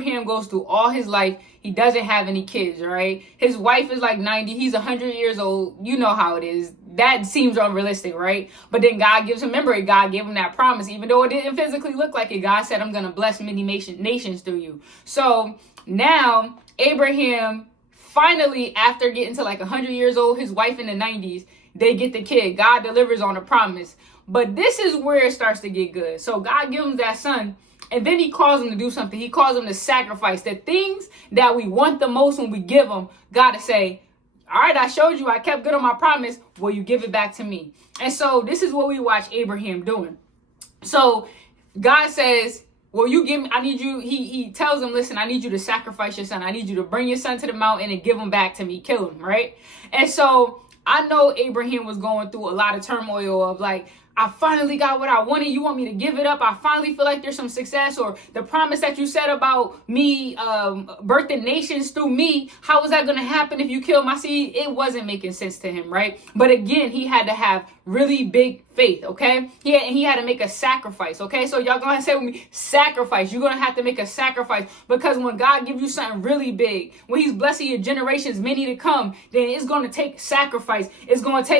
Abraham goes through all his life. He doesn't have any kids, right? His wife is like 90. He's 100 years old. You know how it is. That seems unrealistic, right? But then God gives him, remember, God gave him that promise. Even though it didn't physically look like it, God said, I'm going to bless many nations through you. So now Abraham finally, after getting to like 100 years old, his wife in the 90s, they get the kid. God delivers on a promise. But this is where it starts to get good. So God gives him that son. And then he calls him to do something. He calls him to sacrifice. The things that we want the most when we give them, God to say, all right, I showed you. I kept good on my promise. Will you give it back to me? And so this is what we watch Abraham doing. So God says, well, you give me, I need you. He tells him, listen, I need you to sacrifice your son. I need you to bring your son to the mountain and give him back to me. Kill him, right? And so I know Abraham was going through a lot of turmoil of like, I finally got what I wanted. You want me to give it up? I finally feel like there's some success, or the promise that you said about me birthing nations through me. How is that going to happen if you kill my seed? It wasn't making sense to him, right? But again, he had to have really big faith, okay? He had to make a sacrifice, okay? So y'all gonna say with me, sacrifice. You're gonna have to make a sacrifice, because when God gives you something really big, when he's blessing your generations, many to come, then it's gonna take sacrifice. It's gonna take